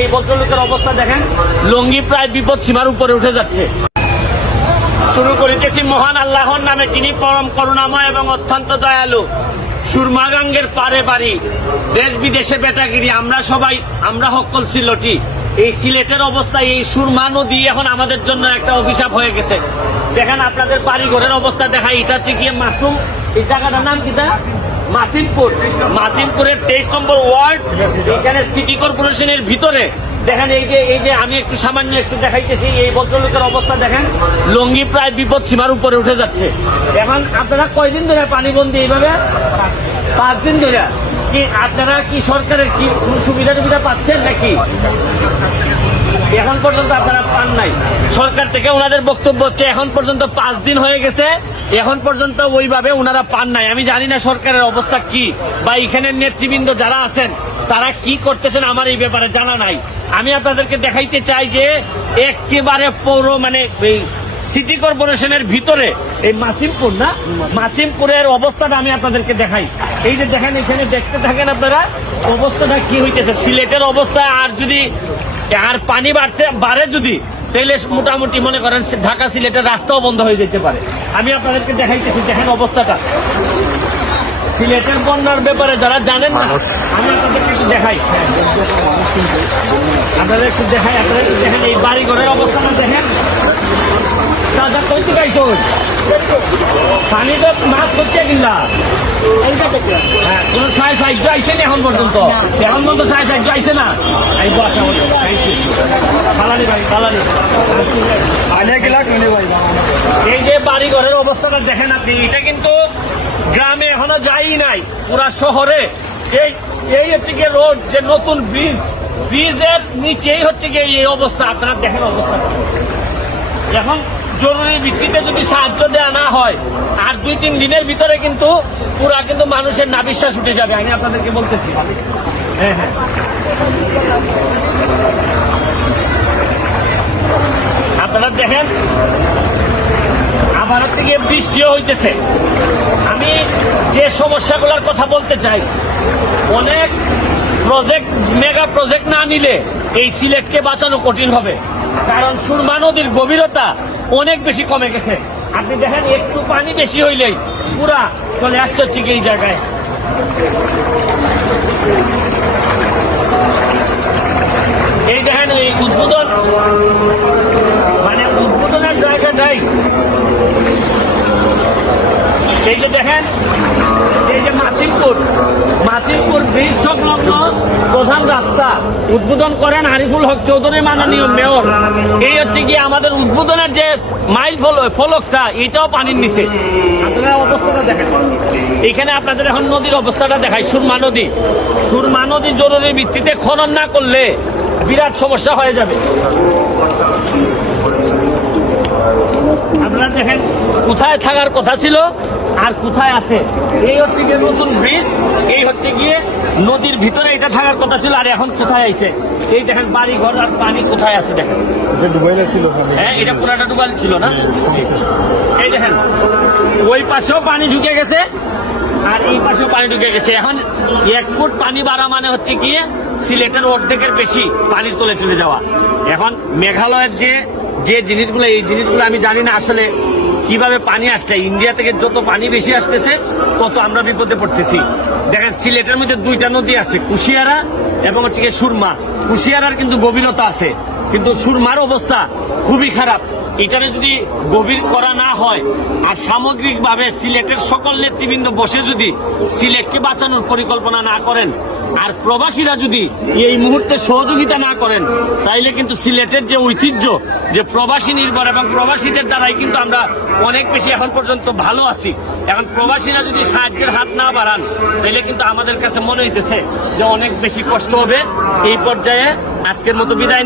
এই ভদ্রলোকের অবস্থা দেখেন, লুঙ্গি প্রায় বিপদ সীমার উপরে উঠে যাচ্ছে। শুরু করিতেছি মহান আল্লাহর নামে, যিনি পরম করুণাময় এবং অত্যন্ত দয়ালু। সুরমাগাঙ্গের পারে বাড়ি, দেশ বিদেশে বেটাগিরি, আমরা সকল সিলেটি। এই সিলেটের অবস্থা, এই সুরমা নদী এখন আমাদের জন্য একটা অভিশাপ হয়ে গেছে। দেখেন আপনাদের বাড়ি ঘরের অবস্থা দেখাই। এটা হচ্ছে গিয়ে মাসুম, এই জায়গাটার নাম কিটা? মাসিমপুর। মাসিমপুরের 23 নম্বর ওয়ার্ড। এখানে সিটি কর্পোরেশনের ভিতরে দেখেন, এই যে আমি একটু সামান্য একটু দেখাইতেছি। এই ভদ্রলোকের অবস্থা দেখেন, লুঙ্গি প্রায় বিপদ সীমার উপরে উঠে যাচ্ছে। এখন আপনারা কয়দিন ধরে পানিবন্দী এইভাবে? 5 দিন ধরে। কি আপনারা কি সরকারের কি সুবিধা টুবিধা পাচ্ছেন নাকি? এখন পর্যন্ত আপনারা পান নাই। সরকার থেকে ওনাদের বক্তব্য হচ্ছে এখন পর্যন্ত 5 দিন হয়ে গেছে, এখন পর্যন্ত ওইভাবে ওনারা পান নাই। আমি জানি না সরকারের অবস্থা কি, বা এখানের নেতৃবৃন্দ যারা আছেন তারা কি করতেছেন আমার এই ব্যাপারে জানা নাই। আমি আপনাদেরকে দেখাইতে চাই যে একেবারে পৌর মানে সিটি কর্পোরেশনের ভিতরে এই মাসিমপুর না, মাসিমপুরের অবস্থাটা আমি আপনাদেরকে দেখাই। এই যে দেখেন, এখানে দেখতে থাকেন আপনারা অবস্থাটা কি হইতেছে। সিলেটের অবস্থা আর পানি বাড়ে যদি, তাহলে মোটামুটি মনে করেন ঢাকা সিলেটের রাস্তাও বন্ধ হয়ে যেতে পারে। আমি আপনাদেরকে দেখাইতেছি, দেখেন অবস্থাটা। সিলেটের বন্যার ব্যাপারে যারা জানেন না, আমি আপনাদেরকে একটু দেখাই, আপনাদের একটু দেখেন এই বাড়ি ঘরের অবস্থাটা দেখেন। দাদা কই তো গাইছ পানি তো মাছ করছে কিনা? হ্যাঁ, কোনো সাহায্য আইছে না এখন পর্যন্ত? সাহায্য আইছে না? এই যে বাড়ি ঘরের অবস্থাটা দেখেন আপনি, এটা কিন্তু গ্রামে এখনো যাই নাই, পুরা শহরে। এই হচ্ছে গিয়ে রোড, যে নতুন ব্রিজের নিচেই হচ্ছে গিয়ে এই অবস্থা। আপনারা দেখেন অবস্থা। এখন জরুরি ভিত্তিতে যদি সাহায্য দেওয়া না হয়, আর 2-3 দিনের ভিতরে কিন্তু পুরা কিন্তু মানুষের নাভিশ্বাস উঠে যাবে। আমি আপনাদেরকে বলতেছি। হ্যাঁ, আপনারা দেখেন আবার হচ্ছে গিয়ে বৃষ্টিও হইতেছে। আমি যে সমস্যাগুলোর কথা বলতে চাই, অনেক মেগা প্রজেক্ট না নিলে এই সিলেটকে বাঁচানো কঠিন হবে। কারণ সুরমা নদীর গভীরতা অনেক বেশি কমে গেছে। আপনি দেখেন একটু পানি বেশি হইলেই পুরা চলে আসছে হচ্ছে এই জায়গায়। এই দেখেন এই উদ্বোধনের জায়গাটাই, এই যে দেখেন, এই যে মাসিমপুর ব্রিজ সংলগ্ন প্রধান রাস্তা উদ্বোধন করেন আরিফুল হক চৌধুরী, মাননীয় মেয়র। এই হচ্ছে গিয়ে আমাদের উদ্বোধনের যে মাইল ফলকটা, এটাও পানির নিচে। আপনারা অবস্থাটা দেখেন। এখানে আপনাদের এখন নদীর অবস্থাটা দেখায়। সুরমা নদী জরুরি ভিত্তিতে খনন না করলে বিরাট সমস্যা হয়ে যাবে। আপনারা দেখেন কোথায় থাকার কথা ছিল আর কোথায় আছে। এই হচ্ছে গিয়ে নতুন ব্রিজ, এই হচ্ছে গিয়ে নদীর ভিতরে এটা থাকার কথা ছিল, আর এখন কোথায় আইছে। এই দেখেন বাড়ি ঘর আর পানি কোথায় আছে দেখেন। হ্যাঁ, এটা পুরাটা ডুবাইল ছিল না। এই দেখেন ওই পাশেও পানি ঢুকে গেছে আর এই পাশেও পানি ঢুকে গেছে। এখন 1 ফুট পানি বাড়া মানে হচ্ছে গিয়ে সিলেটের অর্ধেকের বেশি পানির তলে চলে যাওয়া। এখন মেঘালয়ের যে জিনিসগুলো, এই জিনিসগুলো আমি জানি না আসলে কিভাবে পানি আসছে। ইন্ডিয়া থেকে যত পানি বেশি আসতেছে তত আমরা বিপদে পড়তেছি। দেখেন সিলেটের মধ্যে 2টা নদী আছে, কুশিয়ারা এবং হচ্ছে গিয়ে সুরমা। কুশিয়ারার কিন্তু গভীরতা আছে, কিন্তু সুরমার অবস্থা খুবই খারাপ। এটারে যদি গভীর করা না হয় আর সামগ্রিকভাবে সিলেটের সকল নেতৃবৃন্দ বসে যদি সিলেটকে বাঁচানোর পরিকল্পনা না করেন, আর প্রবাসীরা যদি এই মুহূর্তে সহযোগিতা না করেন, তাইলে কিন্তু সিলেটের যে ঐতিহ্য, যে প্রবাসী নির্ভর এবং প্রবাসীদের দ্বারাই কিন্তু আমরা অনেক বেশি এখন পর্যন্ত ভালো আছি। এখন প্রবাসীরা যদি সাহায্যের হাত না বাড়ান, তাইলে কিন্তু আমাদের কাছে মনে হইতেছে যে অনেক বেশি কষ্ট হবে। এই পর্যায়ে আজকের মতো বিদায়।